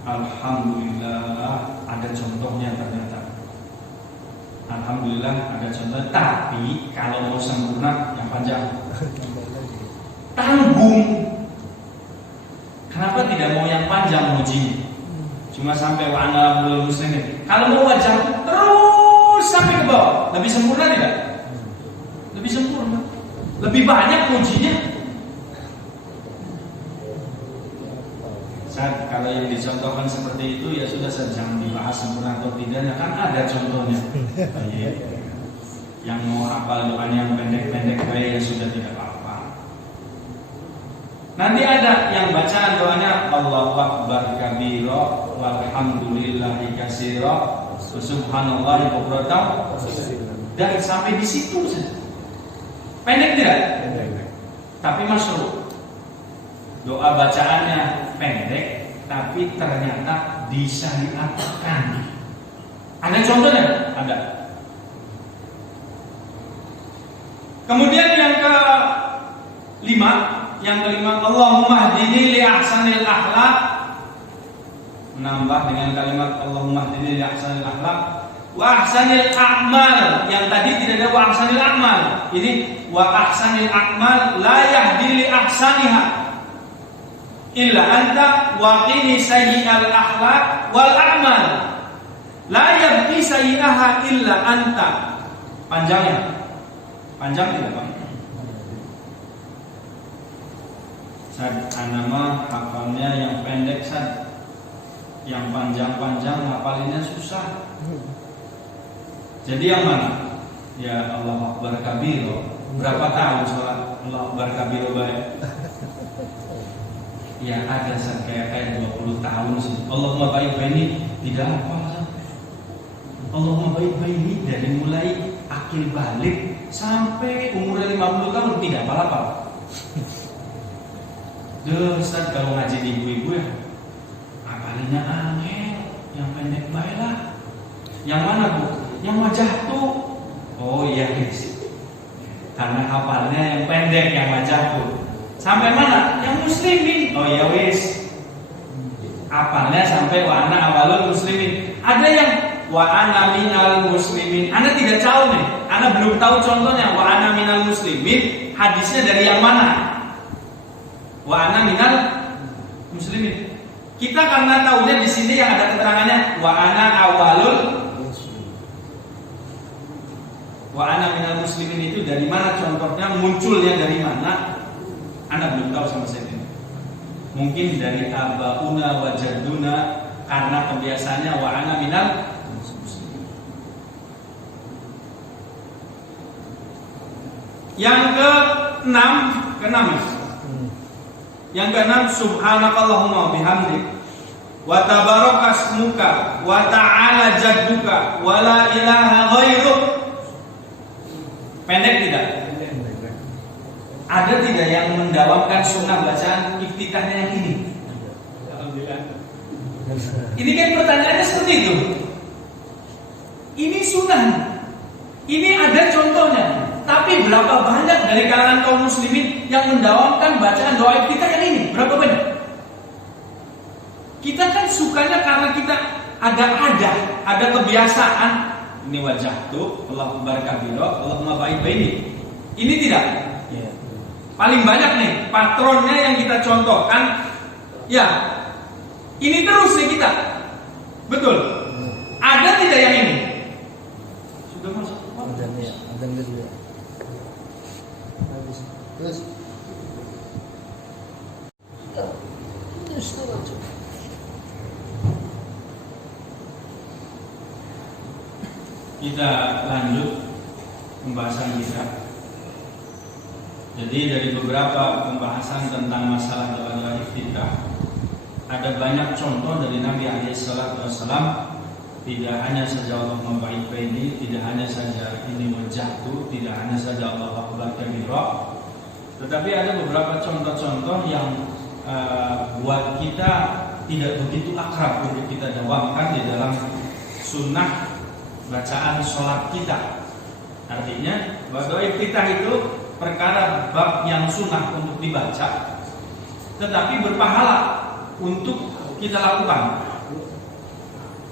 Alhamdulillah ada contohnya ternyata. Alhamdulillah ada contoh, tapi kalau mau sempurna yang panjang tanggung. Kenapa tidak mau yang panjang mujinya? Cuma sampai wa ana awwalul muslimin. Kalau mau wajah terus sampai ke bawah, lebih sempurna tidak? Lebih sempurna, lebih banyak mujinya. Kalau yang dicontohkan seperti itu ya sudah saja, jangan dibahas sempurna atau tidaknya, kan ada contohnya. Yang mau hafal doanya yang pendek-pendek ya sudah, tidak apa-apa. Nanti ada yang bacaan doanya Allahu akbar kabira walhamdulillahi katsira subhanallahi bukratan, dan sampai di situ saja. Pendek tidak? Tapi masyhur. Doa bacaannya pendek, tapi ternyata disyariatkan. Ada contohnya? Ada. Kemudian yang kelima, Allahumma hdini li ahsanil akhlaq. Menambah dengan kalimat Allahumma hdini li ahsanil akhlaq wa ahsanil a'mal. Yang tadi tidak ada wa ahsanil a'mal. Ini wa ahsanil a'mal la yahdi li ahsaniha illa anta wa qini sayyi'al akhlaq wal a'mal la yabqi sayyi'aha illa anta. Panjangnya. Panjang tidak Pak? Anama hafalnya yang pendek saja. Yang panjang-panjang hafalinnya susah. Jadi yang mana? Ya Allah akbar kabiro. Berapa tahun sholat Allah akbar kabiro baik? Ya ada kayak 20 tahun sih. Allahumma baik baini tidak apa. Allahumma baik baini dari mulai akil balik sampai umurnya 50 tahun tidak apa-apa. Duh Ustaz, kalau ngaji di ibu-ibu ya nyarinya aneh, yang pendek baiklah. Yang mana Bu? Yang wajah tuh. Oh iya guys. Karena hafalnya yang pendek, yang wajah tuh. Sampai mana? Yang muslimin. Oh iya wis. Hafalnya sampai wa ana awalul muslimin. Ada yang wa ana minal muslimin. Anda tidak tahu nih. Anda belum tahu contohnya wa ana minal muslimin. Hadisnya dari yang mana? Wa ana minal muslimin. Kita karena tahunya di sini yang ada keterangannya wa ana awalul wa ana minal muslimin itu dari mana contohnya, munculnya dari mana? Anda belum tahu sama saya ini. Mungkin dari abauna wa jadduna karena kebiasaannya wa ana minal muslimin. Yang keenam Yang keenam, subhanakallahumma bihamdik wa tabarakasmuka wa ta'ala jadduka wa la ilaha ghairuk. Pendek tidak? Ada tidak yang mendawamkan sunnah bacaan iftitahnya yang ini? Alhamdulillah. Ini kan pertanyaannya seperti itu. Ini sunnah. Ini ada contohnya. Tapi berapa banyak dari kalangan kaum muslimin yang mendawamkan bacaan doa iftitah yang ini? Berapa banyak? Kita kan sukanya karena kita ada kebiasaan. Ini wajah tuh, Allahu barakabiro, Allahumma ba'id baini. Ini tidak. Paling banyak nih patronnya yang kita contohkan. Ya, ini terus ya kita. Betul. Ada tidak yang ini? Sudah masuk. Ada juga. Terus kita lanjut pembahasan kita. Jadi dari beberapa pembahasan tentang masalah doa-doa iftitah, ada banyak contoh dari Nabi SAW. Tidak hanya saja Allahumma ba'id baini, tidak hanya saja ini wajahku, tidak hanya saja Allahu akbar kabira, tetapi ada beberapa contoh-contoh yang buat kita tidak begitu akrab untuk kita dawamkan di dalam sunnah bacaan sholat kita. Artinya bahwa doa iftitah itu perkara bab yang sunnah untuk dibaca, tetapi berpahala untuk kita lakukan.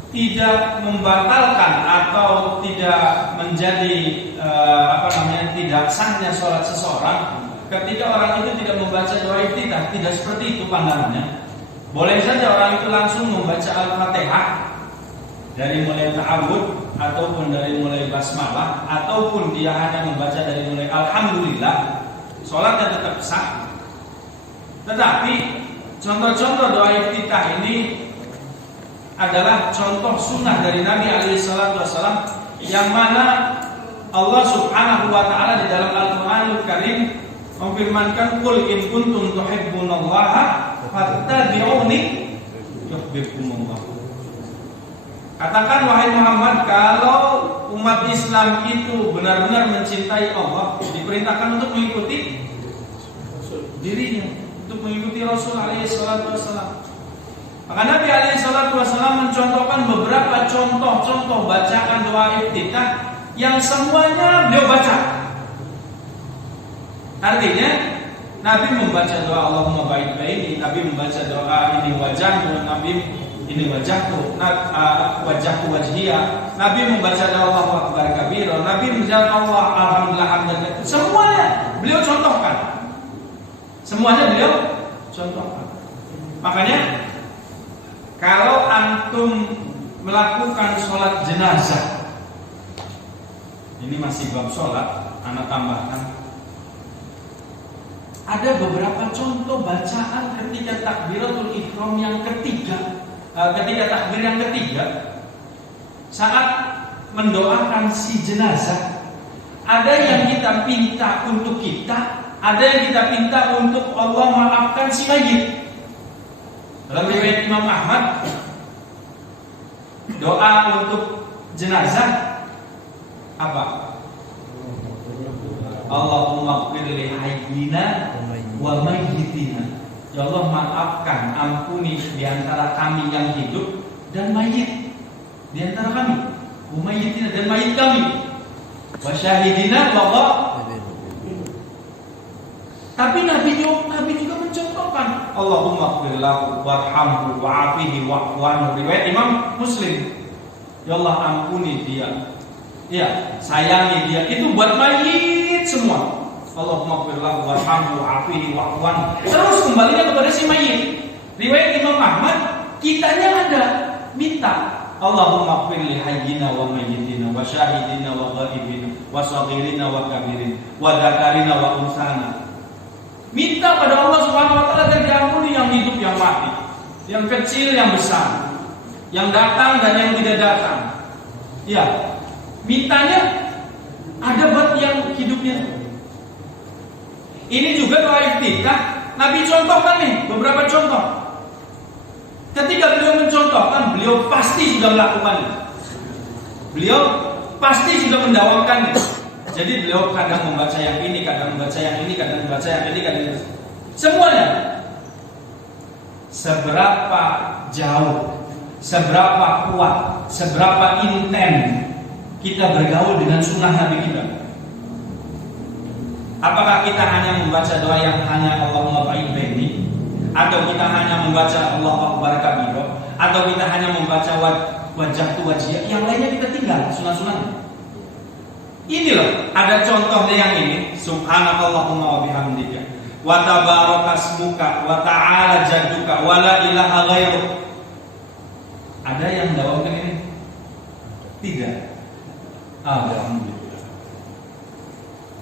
Tidak membatalkan atau tidak menjadi tidak sahnya sholat seseorang ketika orang itu tidak membaca doa iftitah. Tidak seperti itu pandangannya. Boleh saja orang itu langsung membaca Al-Fatihah dari mulai ta'awud ataupun dari mulai basmalah, ataupun dia hanya membaca dari mulai alhamdulillah, sholatnya tetap sah. Tetapi contoh-contoh doa iftitah ini adalah contoh sunnah dari Nabi SAW, yang mana Allah Subhanahu wa ta'ala di dalam Al-Quranul Karim memfirmankan, qul in kuntum tuhibbunallaha fattabi'uni yuhibbukumullah. Katakan wahai Muhammad, kalau umat Islam itu benar-benar mencintai Allah, diperintahkan untuk mengikuti dirinya, untuk mengikuti Rasul alaihi salatu wasallam. Maka Nabi alaihi salatu wasallam mencontohkan beberapa contoh-contoh bacaan doa iftitah yang semuanya beliau baca. Artinya Nabi membaca doa Allahumma ba'id baini, Nabi membaca doa ini wajahku, Nabi ini wajahku, wajahku wajhiyah, Nabi membaca doa Allahu akbar kabira, Nabi membaca Allah alhamdulillah hamdan. Semuanya beliau contohkan. Semuanya beliau contohkan. Makanya kalau antum melakukan sholat jenazah, ini masih bab sholat, anak tambahkan. Ada beberapa contoh bacaan ketika takbiratul ihram yang ketiga, ketika takbir yang ketiga, saat mendoakan si jenazah. Ada yang kita pinta untuk kita, ada yang kita pinta untuk Allah maafkan si mayit. Dalam riwayat Imam Ahmad, doa untuk jenazah apa? Allahumma ighfir li hayyina wa mayyitina Ya Allah maafkan, ampuni di antara kami yang hidup dan mayit. Di antara kami, mayyitina dan mayit kami. Wa syahidina wa ghaibin. Tapi Nabi juga mencontohkan, Allahumma ighfir lahu warhamhu wa'afihi wa'fu anhu. Riwayat Imam Muslim. Ya Allah ampuni dia. Ya, sayangi dia. Itu buat mayit semua. Allahumma ighfir lahu warhamhu wa'afihi wa'fu anhu. Terus kembalinya kepada si mayit. Riwayat Imam Ahmad, kitanya ada minta, Allahumma ighfir li hayyina wa mayyitina wa syahidina wa ghaibina wa saghirina wa kabirina wa dzakarina wa unsana. Minta pada Allah Subhanahu wa taala agar diampuni yang hidup yang mati, yang kecil yang besar, yang datang dan yang tidak datang. Ya, mintanya ada buat yang hidupnya. Ini juga doa iftitah. Nabi contohkan nih beberapa contoh. Ketika beliau mencontohkan, beliau pasti sudah melakukannya. Beliau pasti sudah mendawamkannya. Jadi beliau kadang membaca yang ini, kadang membaca yang ini, kadang membaca yang ini, kadang semuanya. Seberapa jauh, seberapa kuat, seberapa intens kita bergaul dengan sunnah Nabi kita. Apakah kita hanya membaca doa yang hanya Allahumma ba'id baini, atau kita hanya membaca Allahu Akbar kabira, atau kita hanya membaca wajah tu wajiyah, yang lainnya kita tinggal sunah-sunah. Ini loh, ada contohnya yang ini. Subhanakallahumma wa bihamdika wa tabarakasmuka wa ta'ala jadduka wa la ilaha ghairuk. Ada yang mendawamkan ini? Tidak. Alhamdulillah.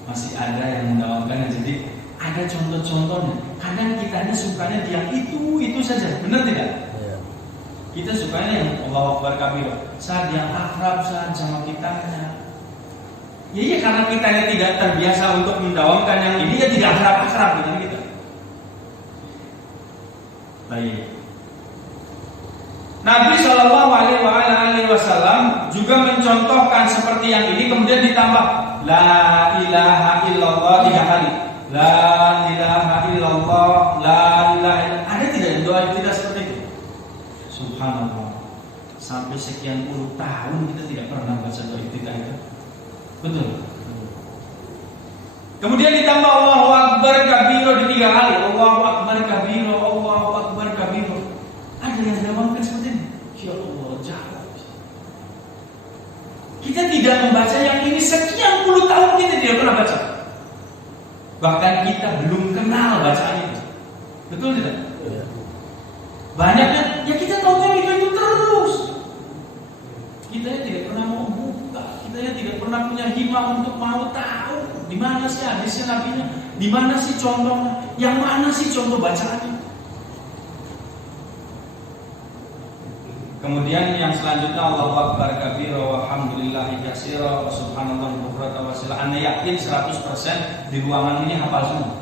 Masih ada yang mendawamkannya. Jadi ada contoh-contohnya. Kadang kitanya sukanya yang itu saja, benar tidak? Ya. Kita sukanya yang Allahu Akbar kabira. Saat yang akrab saat sama kitanya. Ya iya, karena kitanya tidak terbiasa untuk mendawamkan yang ini, ya tidak akrab dengan kita. Baik. Nabi Shallallahu Alaihi Wasallam juga mencontohkan seperti yang ini, kemudian ditambah La ilaha illallah 3 kali. La ilaha illallah, la ilaha illallah. Ada tidak doa kita seperti itu? Subhanallah. Sampai sekian puluh tahun kita tidak pernah baca doa kita itu. Betul. Kemudian ditambah Allahu Akbar kabiro di 3 kali. Allahu Akbar kabiro, Allahu Akbar kabiro. Ada yang mendawamkan seperti ini? Ya Allah, jauh. Kita tidak membaca yang ini sekian puluh tahun, kita tidak pernah baca. Bahkan kita belum kenal bacaan itu. Betul tidak? Ya. Banyaknya, ya kita tahu itu terus. Kita tidak pernah mau buka, kita tidak pernah punya himah untuk mau tahu di mana sih hadisnya nabinya, di mana sih contohnya, yang mana sih contoh bacaannya. Kemudian yang selanjutnya Allahu Akbar kabira walhamdulillahi katsira wa subhanallahi bukratan wa asila. Anda yakin 100% di ruangan ini hafal semua?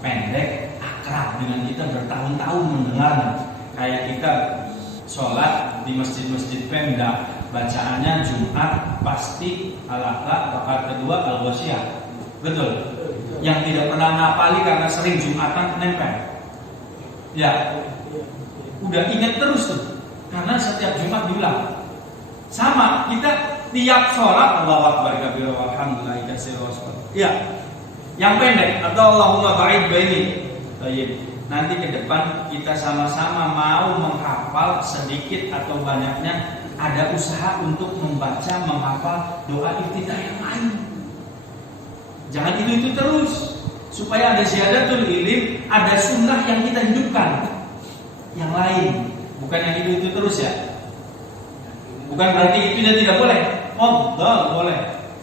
Pendek, akrab dengan kita bertahun-tahun mendengarnya. Kayak kita sholat di masjid-masjid Pemda, bacaannya Jumat pasti Al-Aqsa, rakaat kedua Al-Ghasyiyah. Betul? Yang tidak pernah ngapali karena sering Jumatan nempel. Ya. Udah ingat terus tuh, karena setiap Jumat diulang. Sama, kita tiap sholat Allahu Akbar kabira walhamdulillahi katsira. Ya, yang pendek atau Allahumma ba'id baini. Baik. Nanti ke depan kita sama-sama mau menghafal sedikit atau banyaknya, ada usaha untuk membaca, menghafal doa iftitah yang lain. Jangan itu terus, supaya ada ziyadatul ilm, ada sunnah yang kita hidupkan. Yang lain, bukan yang itu terus ya. Bukan berarti itunya tidak boleh. Boleh.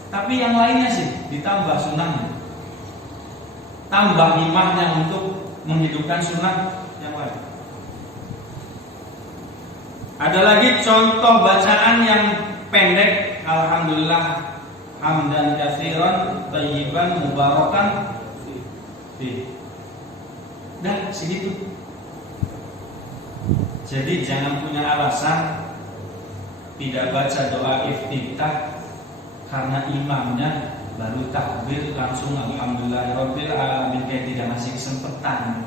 Tapi yang lainnya sih ditambah sunnahnya. Tambah himahnya untuk menghidupkan sunnah yang lain. Ada lagi contoh bacaan yang pendek. Alhamdulillah hamdan katsiran thayyiban mubarakan fi. Dah segitu. Jadi jangan punya alasan tidak baca doa iftitah karena imamnya baru takbir langsung alhamdulillahirabbil alamin, kayak tidak ngasih kesempatan.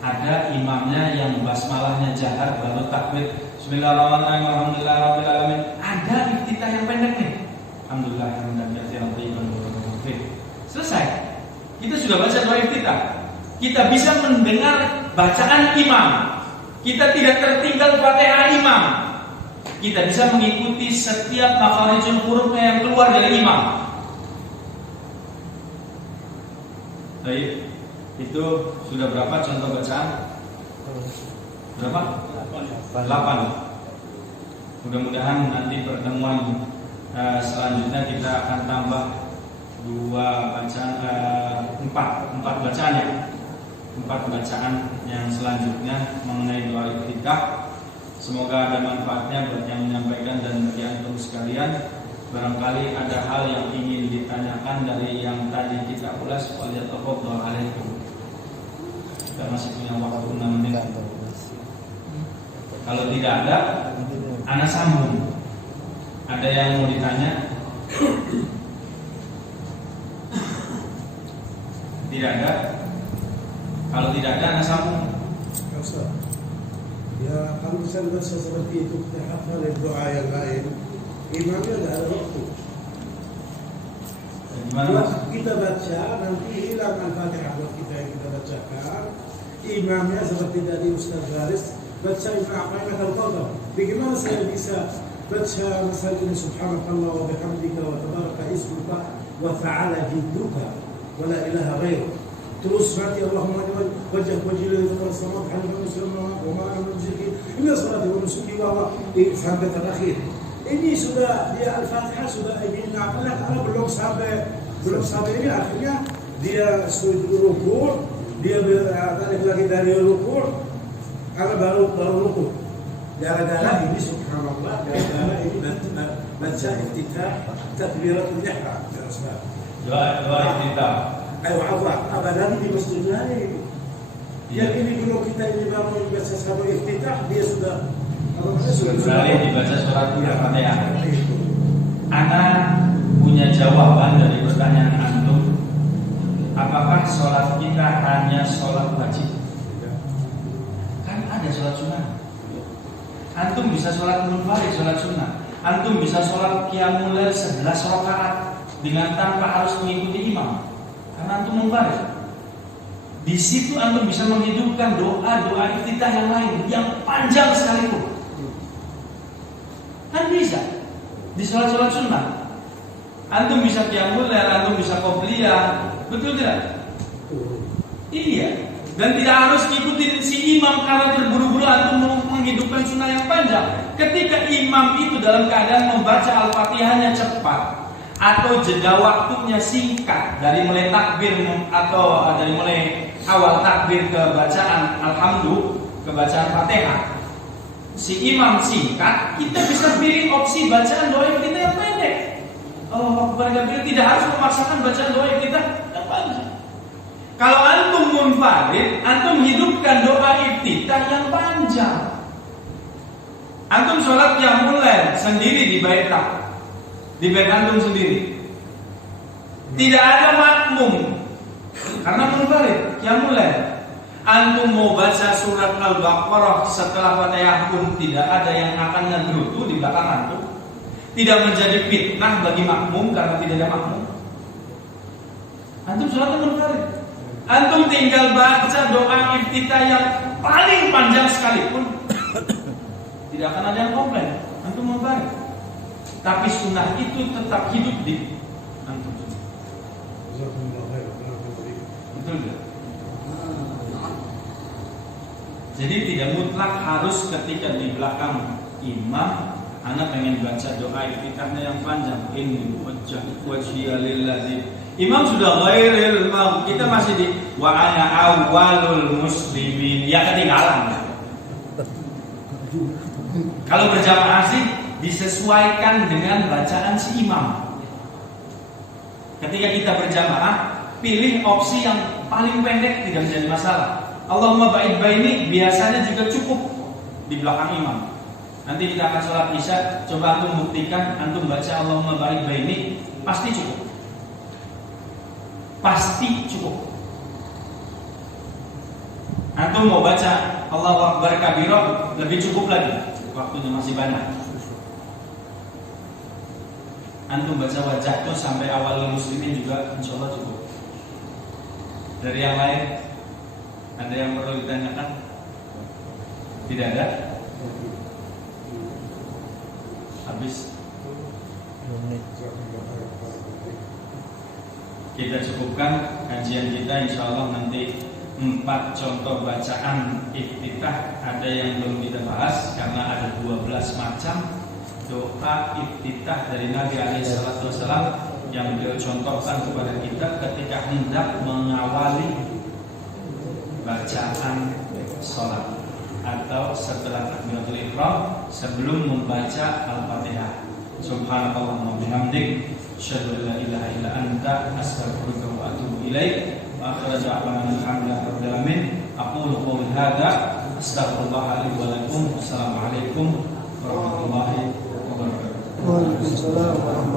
Ada imamnya yang basmalahnya jahar baru takbir bismillahirrahmanirrahim alhamdulillahirabbil alamin. Ada iftitah yang pendek nih. Alhamdulillahirabbil alamin. Selesai. Kita sudah baca doa iftitah. Kita bisa mendengar bacaan imam. Kita tidak tertinggal Fatihah imam. Kita bisa mengikuti setiap makharijul hurufnya yang keluar dari imam. Baik, itu sudah berapa contoh bacaan? Berapa? 8. Mudah-mudahan nanti pertemuan selanjutnya kita akan tambah 2 bacaan, 4 bacaan ya. 4 bacaan yang selanjutnya mengenai doa iftitah. Semoga ada manfaatnya buat yang menyampaikan dan bagi antum sekalian. Barangkali ada hal yang ingin ditanyakan dari yang tadi kita ulas, waliyatafadhal alaikum. Kita masih punya waktu 6 menit. Kalau tidak ada, ana sambung. Ada yang mau ditanya? Tidak ada. Kalau tidak ada, ana sambung. Ya, kalau misalnya seperti itu kita hafal doa yang lain, imamnya tidak ada waktu. Kalau kita baca nanti hilang al-Fatihah buat kita yang kita bacakan. Imamnya seperti tadi Ustaz Garis baca Ibrahim al-Qadar. Bagaimana saya bisa baca misalnya Subhanallah wa bihamdika wa tabaraka ismuka wa ta'ala jidduka wa la ilaha ghairuh. Terus nanti Allahumma wajah wajhihi ila as-samawati hanifan musliman wa ma ana musyrikin inna salati wa nusuki wa sampai terakhir. Ini sudah dia Al-Fatihah sudah ini karena belum sampai ini akhirnya dia sujud rukuk, dia balik lagi dari rukuk karena baru rukuk. Gara-gara ini subhanallah, gara-gara ini baca iftitah takbiratul ihram ya Ustaz. Doa iftitah. Ayo apa lagi di masjid lain? Yang ini dulu kita ini baru baca satu iftitah dia sudah beralih dibaca surat Al-Fatihah. Ana punya jawaban dari pertanyaan antum. Apakah sholat kita hanya sholat wajib? Kan ada sholat sunnah. Antum bisa sholat munfarid, sholat sunnah. Antum bisa sholat qiyamul lail 11 rakaat dengan tanpa harus mengikuti imam. Karena antum munfarid. Di situ antum bisa menghidupkan doa iftitah yang lain yang panjang sekalipun. Kan bisa di sholat sunnah. Antum bisa qiyamul lail, antum bisa qobliyah, betul tidak? Iya. Dan tidak harus ikutin si imam karena terburu-buru antum menghidupkan sunnah yang panjang. Ketika imam itu dalam keadaan membaca Al-Fatihahnya cepat atau jeda waktunya singkat dari mulai takbir atau dari mulai awal takbir ke bacaan alhamdulillah ke bacaan Fatihah, si imam singkat, kita bisa pilih opsi bacaan doa kita yang pendek. Oh, Akbar, tidak harus memaksakan bacaan doa kita yang panjang. Kalau antum munfarid, antum hidupkan doa iftitah yang panjang. Antum sholat qiyamul lail sendiri di bait antum sendiri. Tidak ada makmum karena munfarid qiyamul lail. Antum mau baca surat Al-Baqarah setelah Fatihah pun tidak ada yang akan ngegerutu di belakang antum. Tidak menjadi fitnah bagi makmum karena tidak ada makmum. Antum sholatnya munfarid. Antum tinggal baca doa iftitah yang paling panjang sekalipun, tidak akan ada yang komplain. Antum munfarid. Tapi sunnah itu tetap hidup di antum. Betul tidak? Jadi tidak mutlak harus ketika di belakang imam anak pengen baca doa iftitahnya yang panjang. Inni wajhiya lillazi. Imam sudah ghairil maghdubi, kita masih di wa ana awwalul muslimin. Ya ketinggalan. Kalau berjamaah sih disesuaikan dengan bacaan si imam. Ketika kita berjamaah, pilih opsi yang paling pendek, tidak menjadi masalah. Allahumma ba'id baini biasanya juga cukup di belakang imam. Nanti kita akan sholat isya, coba antum buktikan, antum baca Allahumma ba'id baini, pasti cukup. pasti cukup. Antum mau baca Allahu Akbar kabira lebih cukup lagi, waktunya masih banyak. Antum baca wajah tuh sampai awal muslimin juga insya Allah cukup. Dari yang lain ada yang perlu ditanyakan? Tidak ada? Habis. Kita cukupkan kajian kita, insya Allah nanti 4 contoh bacaan iftitah ada yang belum kita bahas karena ada 12 macam doa iftitah dari Nabi SAW yang beliau contohkan kepada kita ketika hendak mengawali bacaan sholat atau setelah takbiratul ihram sebelum membaca Al-Fatihah. Subhanallah wa bihamdik, asyhadu an la ilaha illa anta, astaghfiruka wa atubu ilaik. Wa akhiru da'wana alhamdulillahi rabbil alamin. Aqulu qawli hadza, astaghfirullah li wa lakum. Assalamualaikum warahmatullahi wabarakatuh. Waalaikumsalam warahmatullahi wabarakatuh.